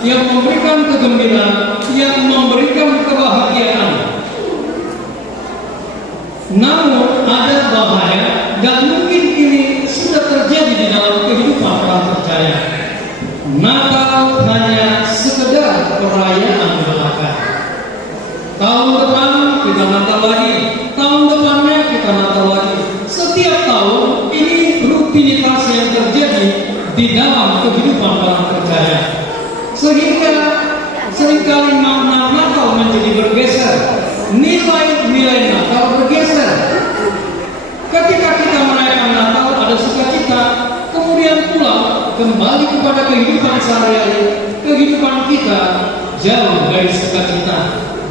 yang memberikan kegembiraan, yang memberikan kebahagiaan. Namun ada bahaya dan mungkin ini sudah terjadi di dalam kehidupan orang percaya. Natal hanya sekedar perayaan belaka. Tahun depan kita Natal lagi, tahun depannya kita Natal lagi. Setiap tahun ini rutinitas yang terjadi di dalam kehidupan orang percaya. Sehingga seringkali makna Natal menjadi bergeser, nilai-nilai Natal bergeser. Ketika kita merayakan Natal ada sukacita, kemudian pulang kembali kepada kehidupan sehari-hari, kehidupan kita jauh dari sukacita,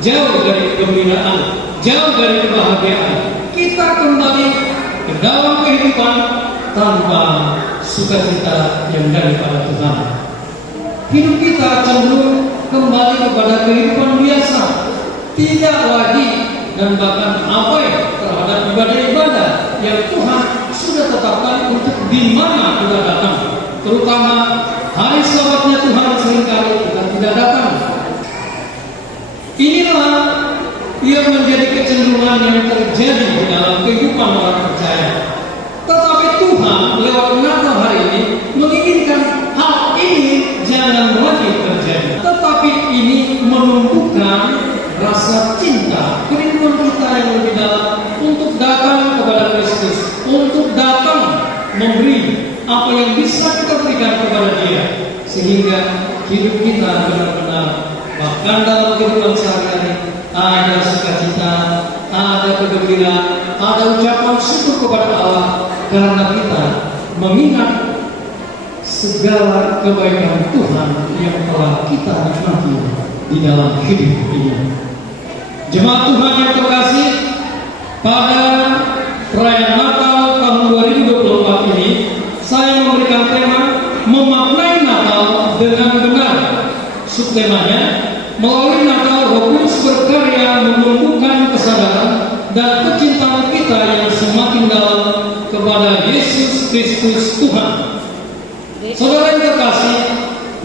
jauh dari kegembiraan, jauh dari kebahagiaan. Kita kembali ke dalam kehidupan tanpa sukacita yang daripada Tuhan. Hidup kita cenderung kembali kepada kehidupan biasa, tidak lagi dan bahkan abai terhadap ibadah-ibadah yang Tuhan sudah tetapkan untuk di mana kita datang. Terutama hari Sabatnya Tuhan seringkali kita tidak datang. Inilah yang menjadi kecenderungan yang terjadi di dalam kehidupan orang percaya. Tetapi Tuhan lewat Natal hari ini menginginkan hal ini jangan lagi terjadi. Tetapi ini menumbuhkan rasa cinta, kerinduan kita yang lebih dalam untuk datang kepada Kristus, untuk datang memberi apa yang bisa kita berikan kepada Dia, sehingga hidup kita benar-benar bahkan dalam kehidupan sehari-hari ada sukacita, ada kegembiraan, ada ucapan syukur kepada Allah karena kita mengingat segala kebaikan Tuhan yang telah kita nikmati di dalam hidup ini. Jemaat Tuhan yang terkasih, pada perayaan Natal tahun 2024 ini saya memberikan tema memaknai Natal dengan benar. Subtemanya, melalui Natal Roh Kudus berkarya menumbuhkan kesadaran dan kecintaan kita yang semakin dalam kepada Yesus Kristus Tuhan. Saudara yang terkasih,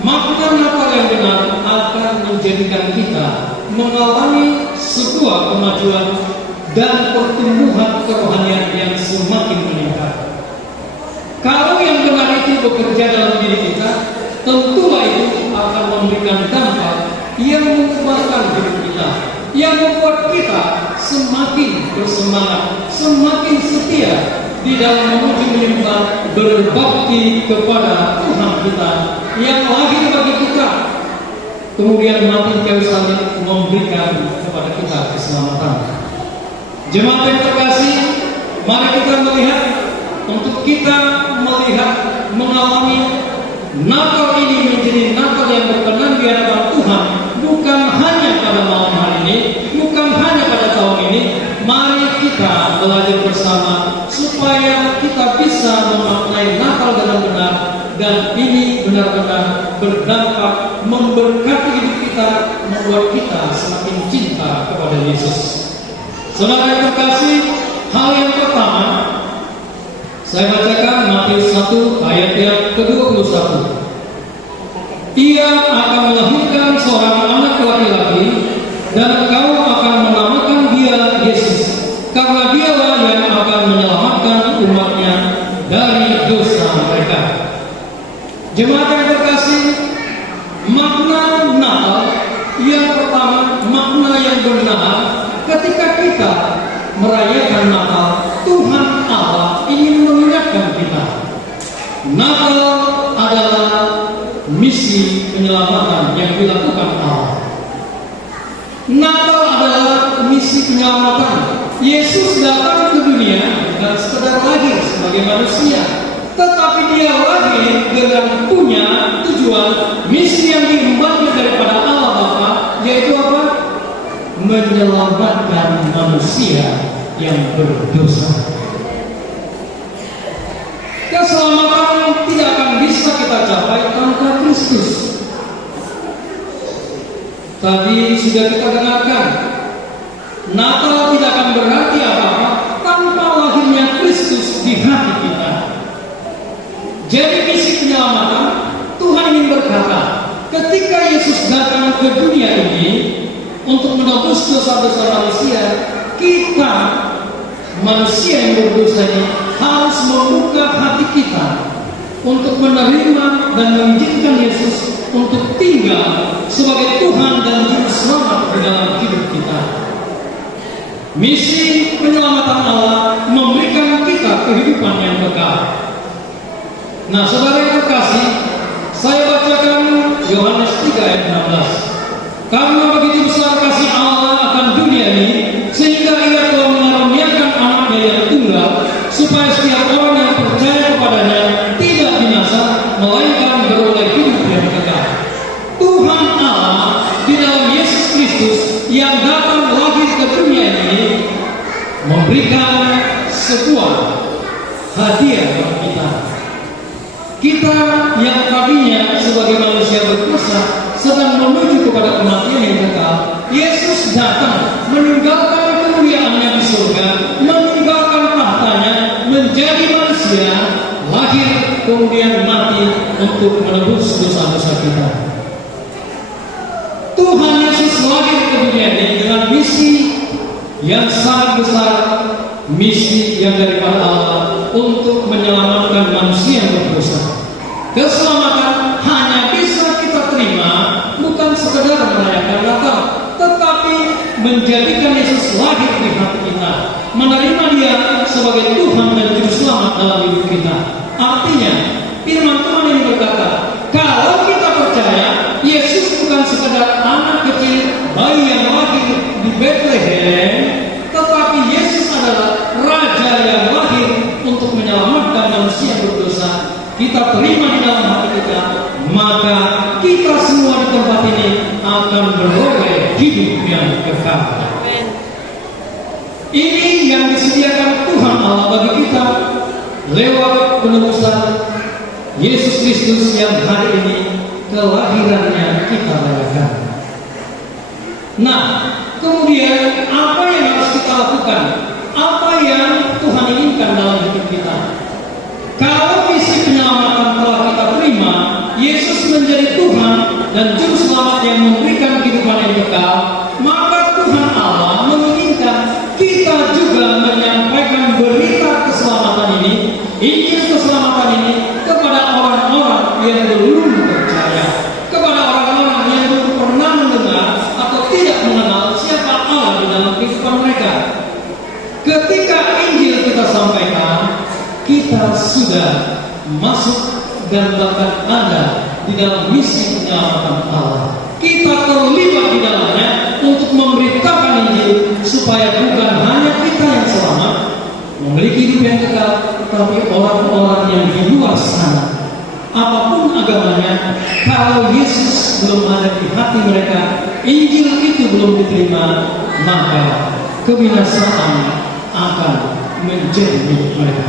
makna Natal yang benar akan menjadikan kita mengalami sebuah kemajuan dan pertumbuhan kerohanian yang semakin meningkat. Kalau yang benar itu bekerja dalam diri kita, tentulah itu akan memberikan dampak yang mengubahkan hidup kita, yang membuat kita semakin bersemangat, semakin setia di dalam menuju menyembah, berbakti kepada Tuhan kita yang lahir bagi kita, kemudian mati kayu salib memberikan kepada kita keselamatan. Jemaat yang terkasih, mari kita melihat, untuk kita melihat, mengalami Natal ini menjadi Natal yang berkenan di hadapan Tuhan, bukan hanya pada malam hari ini, bukan hanya pada tahun ini. Mari kita belajar bersama supaya kita bisa memaknai Natal dengan benar, dan ini benar-benar berdampak memberkati hidup kita, membuat kita semakin cinta kepada Yesus. Saudara yang terkasih, hal yang pertama saya bacakan Matius 1 ayat yang ke-21. Ia akan melahirkan seorang anak laki-laki, dan engkau akan menamakan dia Yesus, karena dialah yang akan menyelamatkan umatnya dari dosa mereka. Jemaat yang terkasih, makna Natal yang pertama, makna yang benar ketika kita merayakan Natal, Tuhan Allah ingin mengingatkan kita. Natal adalah misi penyelamatan yang dilakukan Allah. Natal adalah misi penyelamatan. Yesus datang ke dunia bukan sekedar lahir sebagai manusia, tetapi dia lahir dengan punya tujuan, misi yang diembannya daripada Allah Bapa, yaitu apa? Menyelamatkan manusia yang berdosa. Keselamatan tidak akan bisa kita capai tanpa Kristus. Tadi sudah kita dengarkan, Natal tidak akan berarti apa-apa tanpa lahirnya Kristus di hati kita. Jadi misi penyelamatan, Tuhan ingin berkata, ketika Yesus datang ke dunia ini untuk menebus dosa-dosa manusia, kita manusia yang berdosa ini harus membuka hati kita untuk menerima dan mengizinkan Yesus untuk tinggal sebagai Tuhan dan Juru Selamat di dalam hidup kita. Misi penyelamatan Allah memberikan kita kehidupan yang kekal. Nah, saudara yang terkasih, saya bacakan Yohanes 3 ayat 16. Karena begitu besar kasih Allah akan dunia ini, sehingga Ia telah mengaruniakan Anaknya yang tunggal, supaya setiap orang yang percaya kepadanya tidak binasa, melainkan beroleh hidup yang kekal. Tuhan Allah di dalam Yesus Kristus yang datang lahir ke dunia ini memberikan sebuah hadiah bagi kita. Kita yang tadinya sebagai manusia berdosa sedang menuju kepada kematian yang kekal, Yesus datang meninggalkan kemuliaannya di surga, meninggalkan tahtanya, menjadi manusia, lahir kemudian mati untuk menebus dosa-dosa kita. Tuhan Yesus lahir ke dunia ini dengan misi yang sangat besar, misi yang daripada Allah untuk menyelamatkan manusia yang berdosa. Keselamatan hanya bisa kita terima bukan sekedar merayakan Natal, tetapi menjadikan Yesus lahir di hati kita, menerima Dia sebagai Tuhan dan Juru Selamat dalam hidup kita. Artinya, firman Tuhan ini berkata, kalau kita percaya Yesus bukan sekedar anak kecil, bayi yang lahir di Bethlehem, tetapi Yesus adalah Raja yang lahir untuk menyelamatkan manusia yang berdosa, kita terima di dalam hati kita, maka kita semua di tempat ini akan beroleh hidup yang kekal. Ini yang disediakan Tuhan Allah bagi kita lewat penebusan Yesus Kristus yang hari ini kelahirannya kita rayakan. Nah, kemudian apa yang harus kita lakukan? Apa yang Tuhan inginkan dalam hidup kita? Kalau misi penyelamatan telah kita terima, Yesus menjadi Tuhan dan Juru Selamat yang memberikan kehidupan yang kekal, maka Tuhan Allah menginginkan kita juga menyampaikan berita keselamatan ini, Injil keselamatan ini kepada orang-orang yang belum percaya, kepada orang-orang yang belum pernah mendengar atau tidak mengenal siapa Allah di dalam kehidupan mereka. Ketika Injil kita sampaikan, kita sudah masuk dan bahkan ada di dalam misi penyelamatan Allah. Kita terlibat di dalamnya untuk memberitakan Injil supaya bukan hanya kita yang selamat, memiliki hidup yang kekal, tetapi orang-orang yang di luar sana, apapun agamanya, kalau Yesus belum ada di hati mereka, Injil itu belum diterima, maka kebinasaan akan menjadi milik mereka.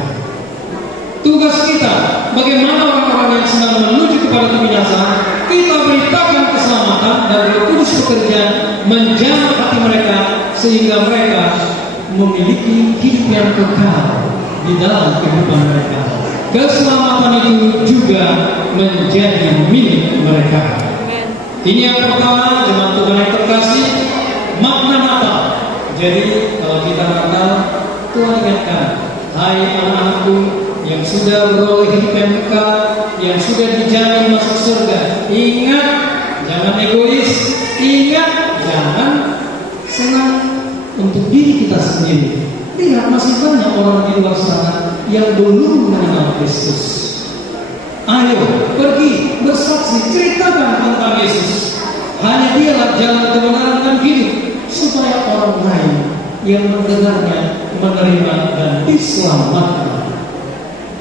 Tugas kita, bagaimana orang-orang yang sedang menuju kepada kebinasaan, kita beritakan keselamatan dan Roh Kudus bekerja menjamah hati mereka sehingga mereka memiliki hidup yang kekal di dalam kehidupan mereka. Keselamatan itu juga menjadi milik mereka. Ini yang pertama, jemaat Tuhan yang terkasih, makna Natal. Jadi kalau kita Natal, Tuhan ingatkan, hai anak-anakku yang sudah beroleh hidup yang kekal, yang sudah dijamin masuk surga, ingat, jangan egois, ingat, jangan senang untuk diri kita sendiri. Lihat, masih banyak orang di luar sana yang belum mengenal Kristus. Ayo, pergi, bersaksi, ceritakan tentang Yesus. Hanya Dialah jalan kebenaran dan hidup, supaya orang lain yang mendengarnya menerima dan diselamatkan.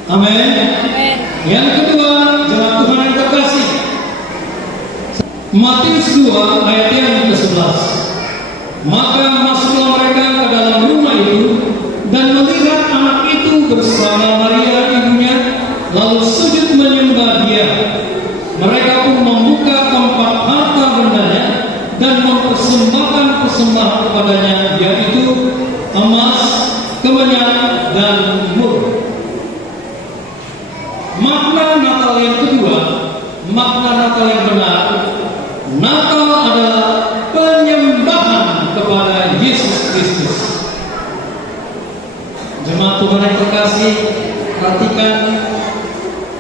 Amin. Yang kedua, jemaat Tuhan yang terkasih, Matius 2 ayat yang ke-11. Maka masuklah mereka ke dalam rumah itu dan melihat anak itu bersama Maria ibunya, lalu sujud menyembah Dia. Mereka pun membuka tempat harta bendanya dan mempersembahkan persembahan kepadanya, yaitu emas, kemenyan, dan mur. Makna Natal yang kedua, makna Natal yang benar terkasih, perhatikan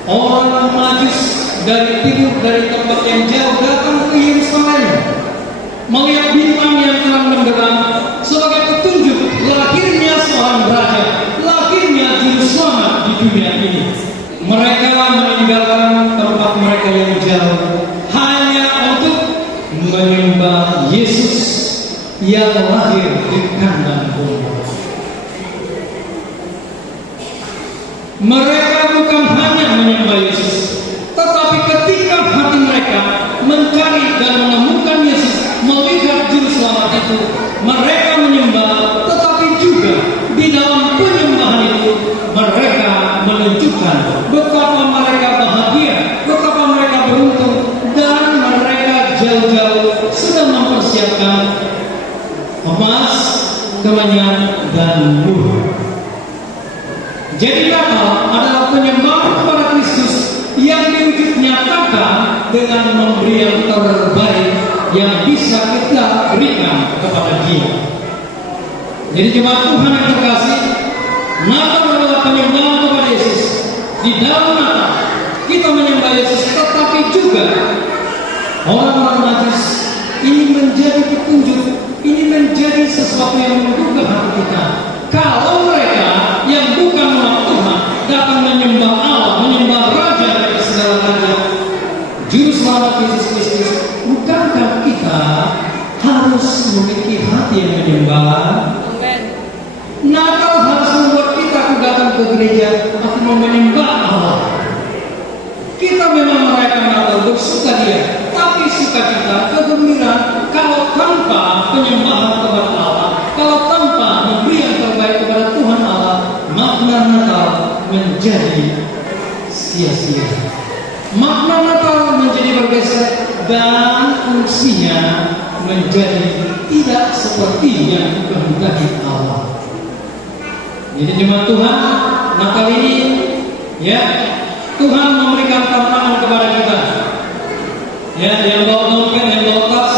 orang Majus dari timur, dari tempat yang jauh datang ke Yerusalem melihat bintang yang terang benderang sebagai petunjuk lahirnya seorang raja, lahirnya juru selamat di dunia ini. Mereka meninggalkan tempat mereka yang jauh hanya untuk menyembah Yesus yang lahir di kandang domba. Mereka bukan hanya menyembah Yesus, tetapi ketika hati mereka mencari dan menemukan Yesus, melihat juru selamat itu, mereka menyembah. Tetapi juga di dalam penyembahan itu mereka menunjukkan betapa mereka bahagia, betapa mereka beruntung, dan mereka jauh-jauh sudah mempersiapkan emas, kemenyan, dan mur. Jadi Natal adalah penyembahan kepada Kristus yang diwujud nyatakan dengan memberi yang terbaik yang bisa kita berikan kepada Dia. Jadi jemaat Tuhan yang terkasih, Natal adalah penyembahan kepada Yesus. Di dalam Natal kita menyembah Yesus, tetapi juga orang-orang Majus ini menjadi petunjuk, ini menjadi sesuatu yang menggugah hati kita. Kalau mereka yang bukan umat Tuhan datang menyembah Allah, menyembah Raja dari segala raja, Juru Selamat Yesus Kristus, bukankah kita harus memiliki hati yang menyembah? Natal harus membuat kita datang ke gereja untuk menyembah Allah. Kita memang merayakan Natal bersukaria, tapi sukacita, kegembiraan kalau tanpa penyembahan kepada Allah, kalau tanpa memberi yang terbaik kepada Tuhan Allah, makna Natal menjadi sia-sia. Makna Natal menjadi bergeser dan fungsinya menjadi tidak seperti yang dikehendaki Allah. Jadi jemaat Tuhan, Natal ini ya Tuhan memberikan tantangan kepada kita. Ya, yang bawa dompet, yang bawa tas,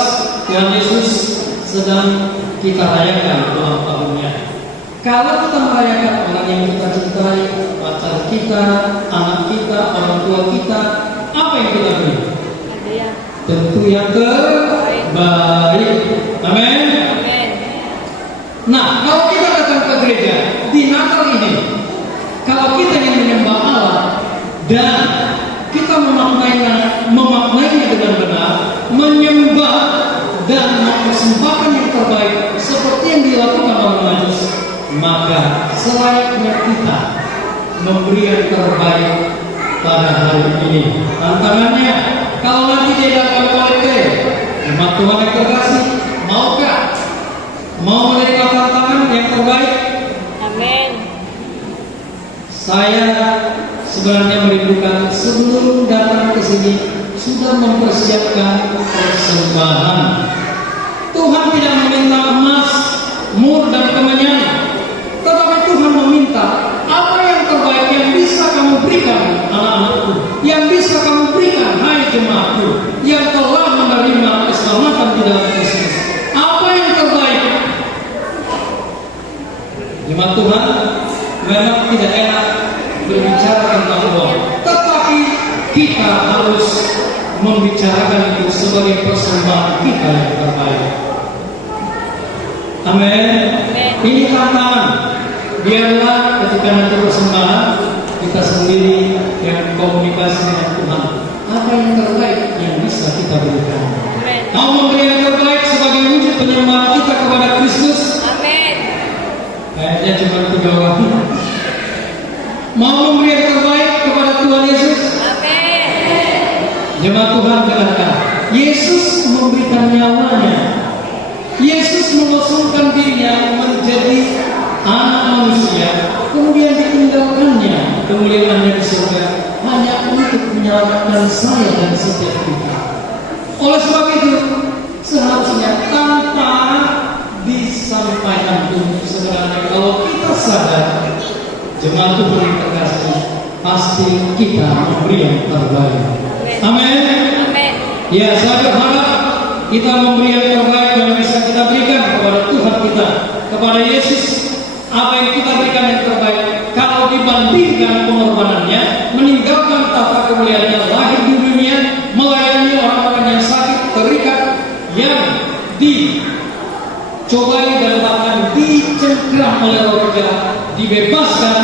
Tuhan Yesus sedang kita rayakan ulang tahunnya. Kalau kita merayakan orang yang kita cintai, pacar kita, anak kita, orang tua kita, apa yang kita beri? Tentu yang terbaik. Amin. Nah, kalau kita datang ke gereja di Natal ini, kalau kita ingin menyembah Allah dan kita memaknainya dengan benar, menyembah dan mempersembahkan yang terbaik seperti yang dilakukan oleh Majus, maka selayaknya kita memberi yang terbaik pada hari ini. Tantangannya, kalau nanti dia dapat kolekte, jemaat Tuhan yang terkasih, maukah mau menerima tantangan yang terbaik? Amin. Saya sebenarnya merindukan sebelum datang ke sini sudah mempersiapkan persembahan. Tuhan tidak meminta emas, mur, dan kemenyan, tetapi Tuhan meminta apa yang terbaik yang bisa kamu berikan anak-anakku, yang bisa kamu berikan hai jemaatku yang telah menerima keselamatan di dalam Kristus. Apa yang terbaik? Jemaat Tuhan, memang tidak enak berbicara tentang uang, tetapi kita harus membicarakan itu sebagai persembahan kita yang terbaik. Amin. Ini tantangan. Biarlah ketika nanti persembahan kita sendiri yang komunikasi dengan Tuhan. Apa yang terbaik yang bisa kita berikan? Mau memberi yang terbaik sebagai wujud penyembahan kita kepada Kristus? Amin. Kayaknya cuma 3 orang. Mau memberi yang terbaik kepada Tuhan Yesus? Amin. Jemaat Tuhan dengarkan. Yesus memberikan nyawanya. Yesus mengosongkan dirinya menjadi anak manusia, kemudian ditinggalkannya kemuliaannya di surga hanya untuk menyelamatkan saya dan setiap kita. Oleh sebab itu, seharusnya tanpa disampaikan pun sebenarnya kalau kita sadar, jemaat Tuhan yang terkasih, pasti kita memberi yang terbaik. Amin. Amin. Ya, saya berharap kita memberi yang terbaik yang bisa kita berikan kepada Tuhan kita, kepada Yesus. Apa yang kita berikan yang terbaik, kalau meninggikan pengorbanannya, meninggalkan tahta kemuliaannya, lahir di dunia, melayani orang-orang yang sakit, terikat, yang dicobai dan bahkan dicengkeram oleh roh jahat, dibebaskan,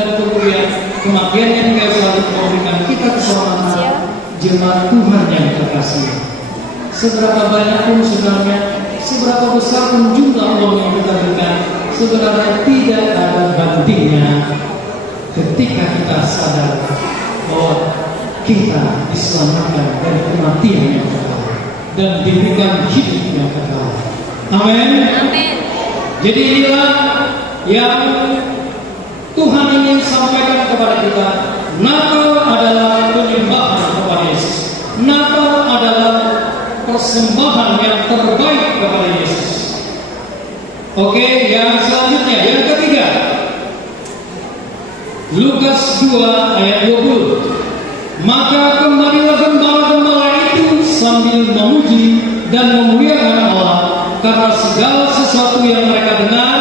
dan kemudian kematiannya di kayu salib memberikan kita keselamatan. Jemaat Tuhan yang terkasih, seberapa banyak pun sebenarnya, seberapa besar pun jumlah uang yang kita berikan, sebenarnya tidak ada bandingnya ketika kita sadar bahwa kita diselamatkan dari kematian yang kekal dan diberikan hidup yang kekal. Amin. Amin. Jadi inilah yang Tuhan ingin sampaikan kepada kita. Natal adalah penyembahan kepada Yesus. Natal adalah persembahan yang terbaik kepada Yesus. Oke, yang selanjutnya, yang ketiga, Lukas 2 ayat 20. Maka kembalilah gembala-gembala itu sambil memuji dan memuliakan Allah karena segala sesuatu yang mereka dengar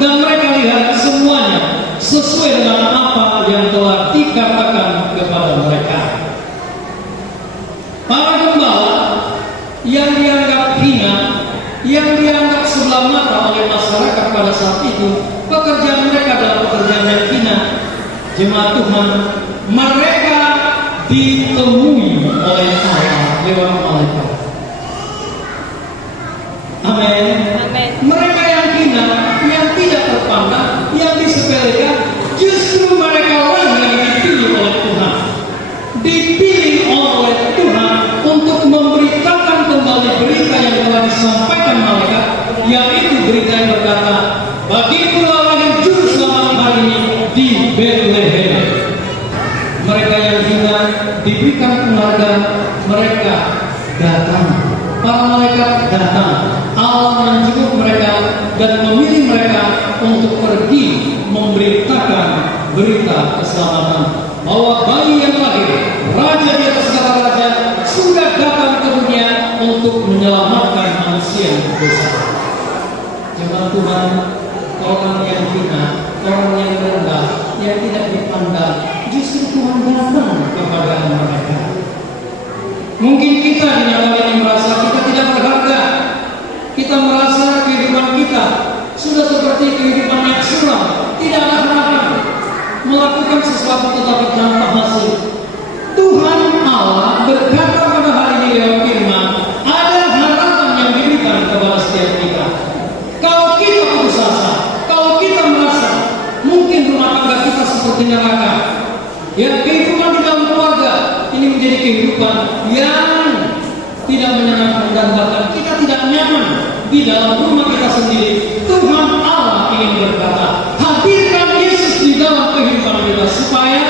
dan mereka lihat semuanya sesuai dengan apa yang telah dikatakan kepada mereka. Para gembala yang dianggap hina, yang dianggap sebelah mata oleh masyarakat pada saat itu, pekerjaan mereka adalah pekerjaan yang hina. Jemaat Tuhan, mereka ditemui oleh Allah lewat malaikat. Amin. Amin. Mereka yang hina, yang tidak terpandang, yang disepelekan, justru mereka lah yang dipilih oleh Tuhan. Dipilih oleh Tuhan untuk memberitakan kembali berita yang telah disampaikan malaikat, yaitu berita yang berkata, bagimulah lahir juru selamat hari ini di Bethlehem. Mereka yang hina diberikan penghargaan, mereka datang. Para malaikat datang. Allah menjemput mereka dan memilih mereka untuk pergi memberitakan berita keselamatan bahwa bayi yang lahir, raja di atas segala raja, sudah datang ke dunia untuk menyelamatkan manusia yang berdosa. Jemaat Tuhan, orang yang hina, orang yang rendah, yang tidak dipandang, justru Tuhan datang kepada mereka. Mungkin kita di Natal ini merasa kita tidak berharga. Kita merasa kehidupan kita sudah seperti kehidupan yang suram, tidak ada harapan, melakukan sesuatu tetapi tanpa hasil. Tuhan Allah berkata pada hari ini lewat firman, ada harapan yang diberikan kepada setiap kita. Kalau kita putus asa, kalau kita merasa mungkin rumah tangga kita seperti neraka, ya kehidupan di dalam keluarga ini menjadi kehidupan yang tidak menyenangkan dan bahkan kita tidak nyaman di dalam rumah kita sendiri. Tuhan Allah ingin berkata, hadirkan Yesus di dalam kehidupan kita supaya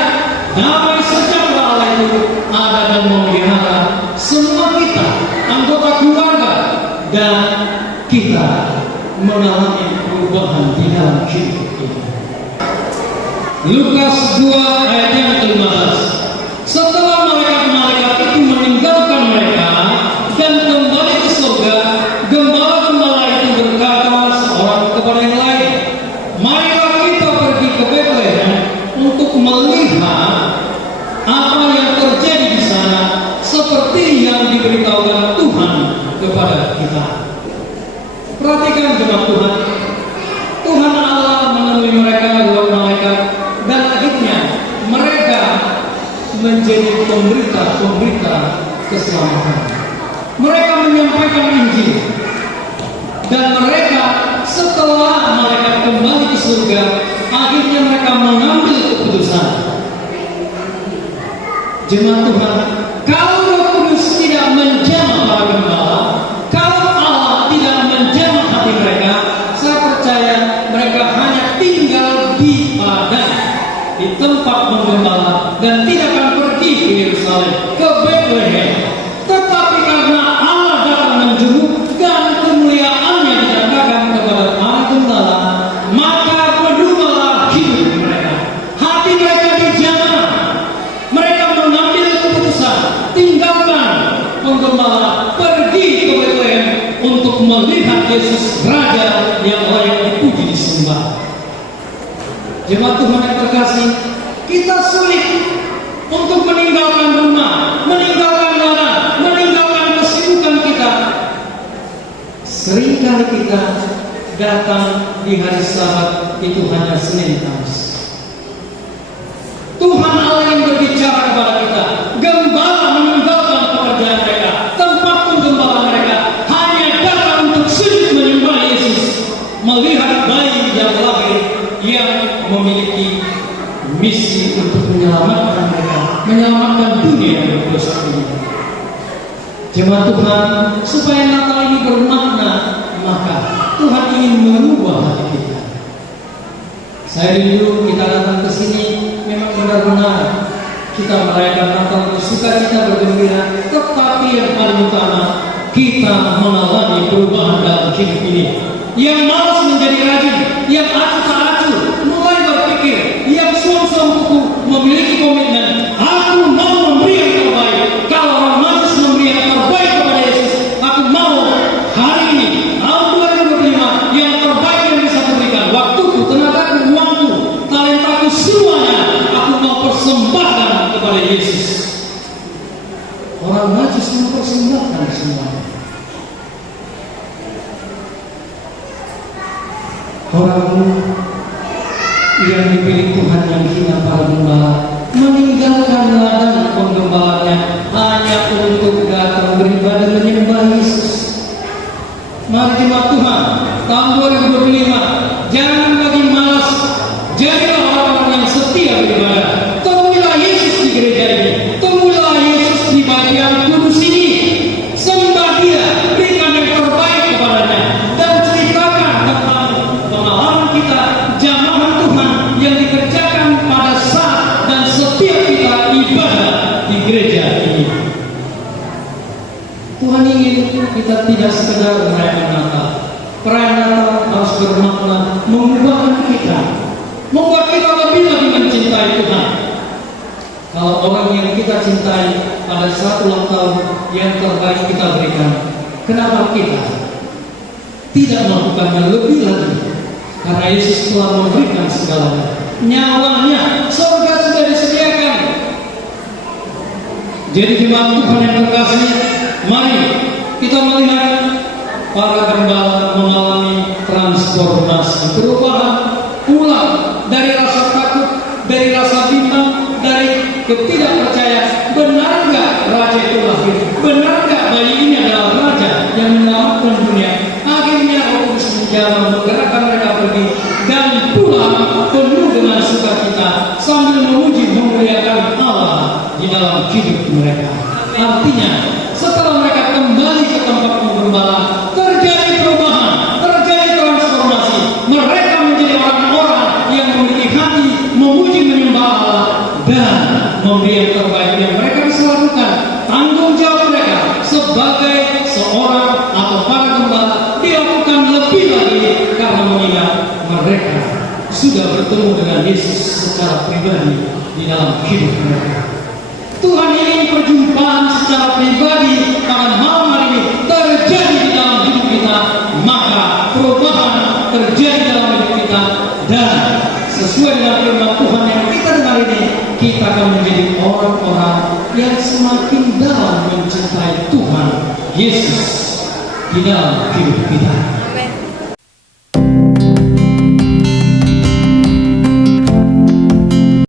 damai sejahtera Allah itu ada dan memelihara semua kita, anggota keluarga, dan kita mengalami perubahan di dalam hidup ini. Lukas 2 ayat yang ke-15. Setelah malaikat-malaikat itu meninggalkan mereka dan kembali ke surga, gembala-gembala itu berkata seorang kepada yang lain, marilah kita pergi ke Bethlehem untuk melihat apa yang terjadi di sana, seperti yang diberitahukan Tuhan kepada kita. Perhatikan jemaat Tuhan, Tuhan Allah menemui mereka lewat malaikat, dan akhirnya mereka menjadi pemberita keselamatan. Mereka menyampaikan Injil, dan mereka setelah malaikat kembali ke surga, akhirnya mereka mengambil keputusan. Jemaat Tuhan, kalau Roh Kudus tidak menjamah para gembala, kalau Allah tidak menjamah hati mereka, saya percaya mereka hanya tinggal di padang, di tempat menggembala, dan tidak akan pergi ke Yerusalem, ke Bethlehem. Tetapi karena Allah datang menjemput dan kemuliaannya dinyatakan kepada para gembala, maka berubahlah hidup mereka. Hati mereka dijamah. Mereka mengambil keputusan, tinggalkan penggembala, pergi ke Bethlehem untuk melihat Yesus Raja yang layak dipuji disembah. Jemaat Tuhan yang terkasih, kita sulit untuk meninggalkan rumah, meninggalkan ladang, meninggalkan kesibukan kita. Seringkali kita datang di hari Sabat itu hanya Senin Kamis. Tuhan Allah yang berbicara kepada kita. Gembala meninggalkan pekerjaan mereka, tempat penggembala mereka, hanya datang untuk sujud menyembah Yesus, melihat bayi yang lahir yang memiliki misi untuk menyelamatkan mereka, menyelamatkan dunia yang berdosa ini. Jemaat Tuhan, supaya Natal ini bermakna, maka Tuhan ingin mengubah hati kita. Saya rindu kita datang ke sini memang benar-benar kita merayakan Natal bersukacita bergembira, tetapi yang paling utama kita mengalami perubahan dalam hidup ini. Yang malas menjadi rajin, yang acuh tak acuh mulai berpikir, yang suam-suam kuku memiliki komitmen, aku mau memberi yang terbaik. Kalau orang majus memberi yang terbaik kepada Yesus, aku mau hari ini tahun 2025 yang terbaik yang bisa berikan, waktuku, tenagaku, uangku, talentaku, semuanya aku mau persembahkan kepada Yesus. Orang majus mempersembahkan semuanya. Orang yang dipilih Tuhan yang hina para gembala meninggalkan ladang penggembalanya hanya untuk datang beribadah menyembah Yesus. Mari jemaat Tuhan, tahun 2025 jangan lagi malas, jadilah orang-orang yang setia beribadah. Temuilah Yesus di gereja ini, temuilah Yesus di bagian kudus ini, sembah Dia, berikan yang terbaik kepadanya, dan ceritakan tentang pengalaman kita, jamaah Tuhan yang dikerjakan pada saat dan setiap kita ibadah di gereja ini. Tuhan ingin kita tidak sekedar merayakan Natal. Perayaan Natal harus bermakna mengubahkan kita, membuat kita lebih mencintai Tuhan. Kalau orang yang kita cintai pada saat ulang tahun yang terbaik kita berikan, kenapa kita tidak melakukannya lebih lagi? Karena Yesus telah memberikan segalanya, nyawanya, surga sudah disediakan. Jadi jemaat Tuhan yang terkasih, mari kita melihat para gembala mengalami transformasi, perubahan ulang dari rasa takut, dari rasa bimbang, dari ketidakpercayaan. Benar nggak raja itu lahir? Benar nggak bayi ini adalah raja yang menyelamatkan dunia? Akhirnya Roh Kudus menjala menggerakkan mereka pergi dan pulang penuh dengan sukacita sambil memuji memuliakan Allah di dalam hidup mereka. Artinya setelah mereka kembali ke tempat penggembala, terjadi perubahan, terjadi transformasi. Mereka menjadi orang-orang yang memiliki hati memuji menyembah Allah dan memberi yang terbaik yang mereka bisa lakukan. Tanggung jawab mereka sebagai seorang atau para gembala dilakukan lebih lagi karena mengingat mereka sudah bertemu dengan Yesus secara pribadi di dalam hidup mereka. Tuhan ingin perjumpaan secara pribadi pada malam hari ini terjadi di dalam hidup kita, maka perubahan terjadi dalam hidup kita, dan sesuai dengan firman Tuhan yang kita dengar ini, kita akan menjadi orang-orang yang semakin dalam mencintai Tuhan Yesus di dalam hidup kita.